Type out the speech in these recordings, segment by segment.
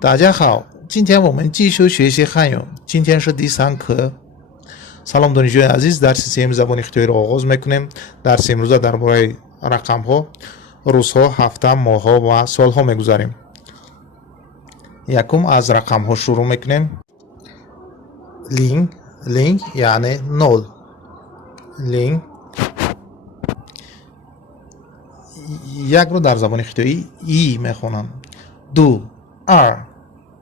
大家好，今天我们继续学习汉语，今天是第3课。سلام دانشجوی عزیز، درس سیم زبانی خیتویی رو آغاز میکنیم. درس امروز درباره رقم‌ها، روزها، هفته، ماه‌ها و سال‌ها میگذاریم. یکم از رقم‌ها شروع میکنیم. لینگ یعنی نول. لینگ یک رو در زبان خیتویی ای میخونم. دو، ار،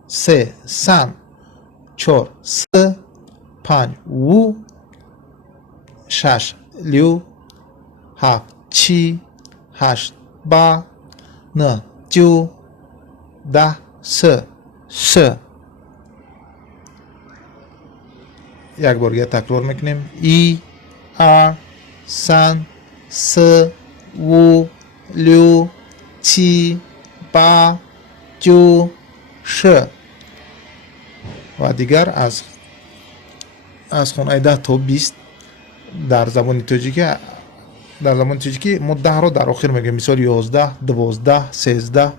سه، سن، چهار، س، پنج، و، شش، لیو، هفت، چی، هشت، با، نه، جو، ده، س، ش. یک بار تکرار میکنیم. ای، ار، سن، س، و، لیو، چی، با، جو، ش. و دیگر از خانه 10 تا 20 در زبان تاجیکی ما 10 رو در آخر میگیم. مثال 11 12 13.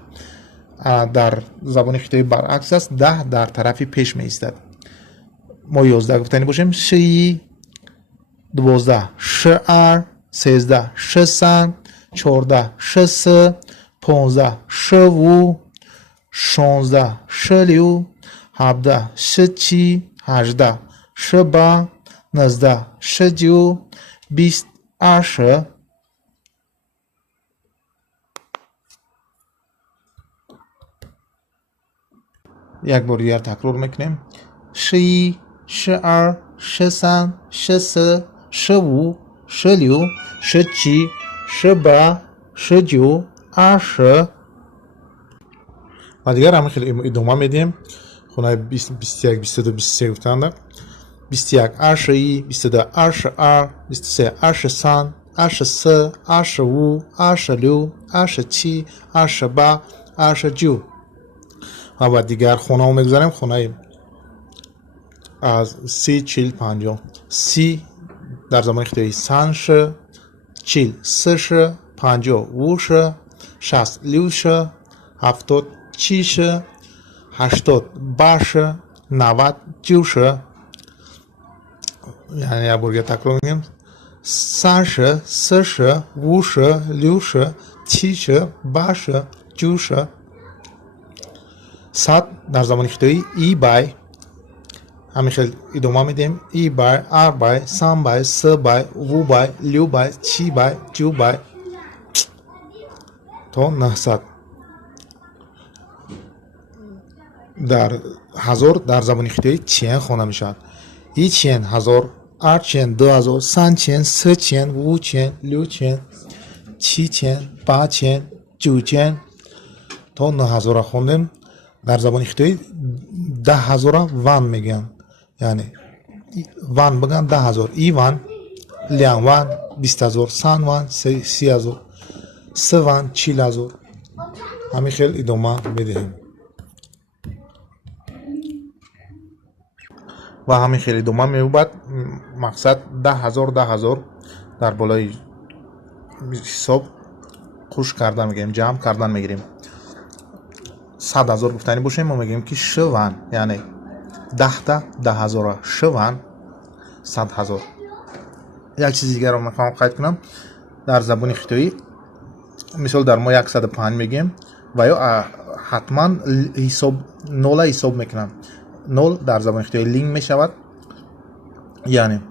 در زبان خیتویی برعکس است، 10 در طرف پیش می ایستد. ما 11 گفتنی باشیم. شی، 12 شعر، 13 شسن، 14 شس، 15 شو، 16 شلیو، 17 شچی، 18 شبا، 19 شجو، 20 اش. یک بار دیگر تکرار میکنیم. شی، شعر، شسن، شس، شو، شلیو، شچی، شبا، شجو، اش. و دیگر همین خیلی ادامه میدیم. خونه 20 21 22 23 گفتند. 21 اشی، 22 اشعر، 23 اشسن، اشس، اشو، اشلو، اشچی، اشبا، اشجو. و دیگر خونه رو میگذاریم. خونه از 30 40 50. 30 در زمان خیتویی سنش، 40 سش، 50 وش، 60 لیوش، 70 چیش، 80 باش، 90 جوش. یعنی یک بار تکرار میگیم. سنش، سش، وش، لیوش، چیش، باش، جوش. 100 در زمان خیتویی ای بای. همین خیلی ادامه میدیم. ای بای، ار بای، سن بای، س بای، و بای، لیو بای، چی بای، جو بای تا 900. در هزار در زبان خیتویی چین خوانده میشد. ای چین، هزار، ار چین، 2000، سن چین، س چین، و چین، لیو چین، چی چین، با چین، جو چین تا 9000 خوندیم. در زبان خیتویی 10000 وان میگن. یعنی وان بگن 10000. ای وان، لیان وان، 20000، سن وان، 30000، س وان، 40000. همین خیلی ادامه میدهیم. و همین خیلی ادامه میبود. مقصد 10000 در بالای حساب خوش کردن میگیم، جمع کردن میگیریم. 100000 گفتنی باشیم ما میگیم که شوان، یعنی 10 تا 10000 شوان 100000. یک چیز دیگر رو میخوام قید کنم. در زبان خیتویی مثال در ما 105 میگیم و یا حتما حساب 0 حساب میکنم. 0 در زبان خیتویی لینگ میشود. یعنی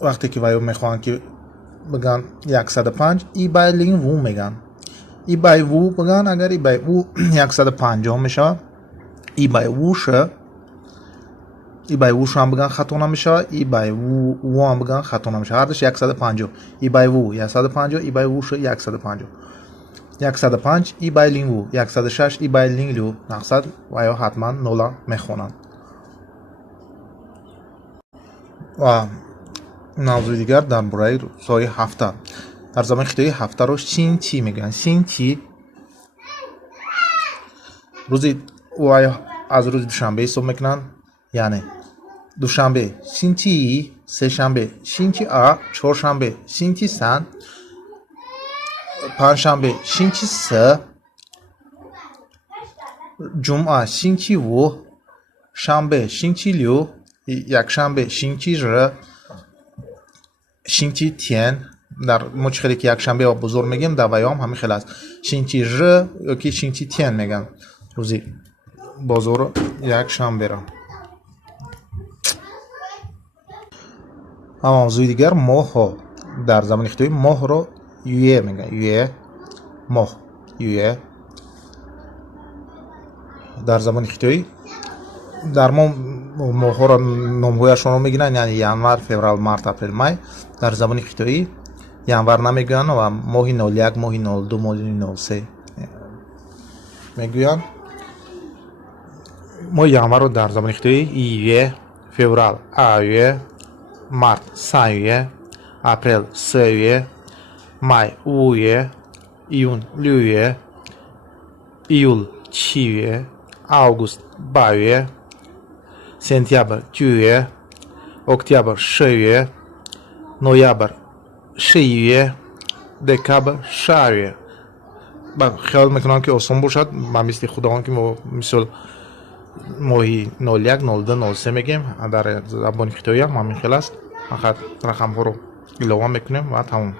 وقتی که وایو میخوان که بگن 105 ای بای لینگ وو میگن. ای بای وو بگن، اگر ای بای وو 150 میشه. ای بای ووش، ای بای ووش هم بگن خطا نمیشه. ای بای وو هم بگن خطا نمیشه. هر دوش 150. ای بای وو 150، ای بای ووش 150. 105 ای بای لینگ وو، 106 ای بای لینگ لیو. مقصد و یا حتما 0 میخونن. و موضوع دیگر در برای روزهای هفته. در زبان خیتویی هفته رو شینچی میگن. شینچی روزی و از روز دوشنبه حساب میکنن. یعنی دوشنبه شینچی، سه شنبه شینچی ا، چهارشنبه شینچی سن، پنج شنبه شینچی س، جمعه 星期五 شنبه 星期六 یکشنبه 星期日 星期天در مچ خیلی که یکشنبه بزرگ میگیم در ویام همین خیلی است 星期日 یا که 星期天 میگن روزی بزرگ یکشنبه را اما موضوع دیگر ماه ها در زبان خیتویی ماه رو یویه میگن یویه ماه یویه در زبان خیتویی در ماه ها را نامهایشان رو میگن یعنی ینور فوریه مارت اپریل می در زبان خیتویی ینور نمیگن و ماه 01 ماه 02 ماه 03 میگویند ما ینور رو در زبان خیتویی یویه فوریه اویه مارت سایویه اپریل سویه مای اویه ایون لویه ایول چیویه август باویه سنتیابر جویه اکتبر شویه نویابر شیویه دکابر شاویه خیال میکنم که آسان باشد من مثل خداوند که مثل ماهی 01 02 03 میگیم در زبان خیتویی هم همین خیلی است فقط رقم‌ها رو اضافه میکنیم و تمام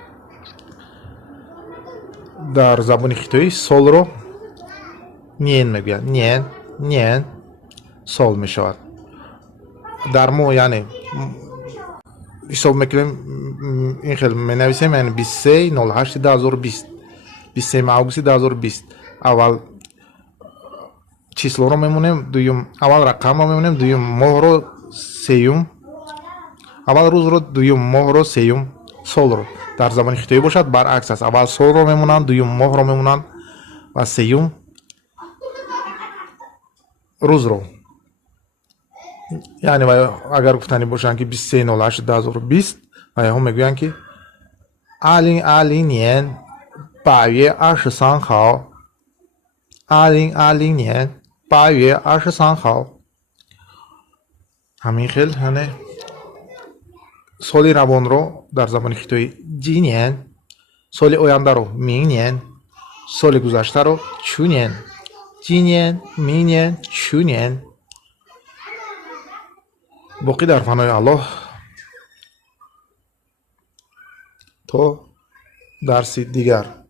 در زبان خیتویی سال رو نین میگویند نین سال میشود در ما یعنی حساب میکنیم این خیلی مینویسیم یعنی 23 08 2020 23 август 2020 اول число رو میمونیم دوم اول رقم رو میمونیم دوم ماه رو سیوم اول روز رو دوم ماه رو سیوم سال رو در زبان خیتویی باشد برعکس است اول سال رو میمونند دوم ماه رو میمونند و سیوم روز رو یعنی اگر گفتنی باشند که 23 08 2020 و هم میگویند که 2020年8月23号2020年8月23号همین خیلی هنه سال روان رو در زبان خیتویی جینین سال آینده رو مینین سال گذشته رو چونین جینین مینین چونین باقی در فنای الله تا درس دیگر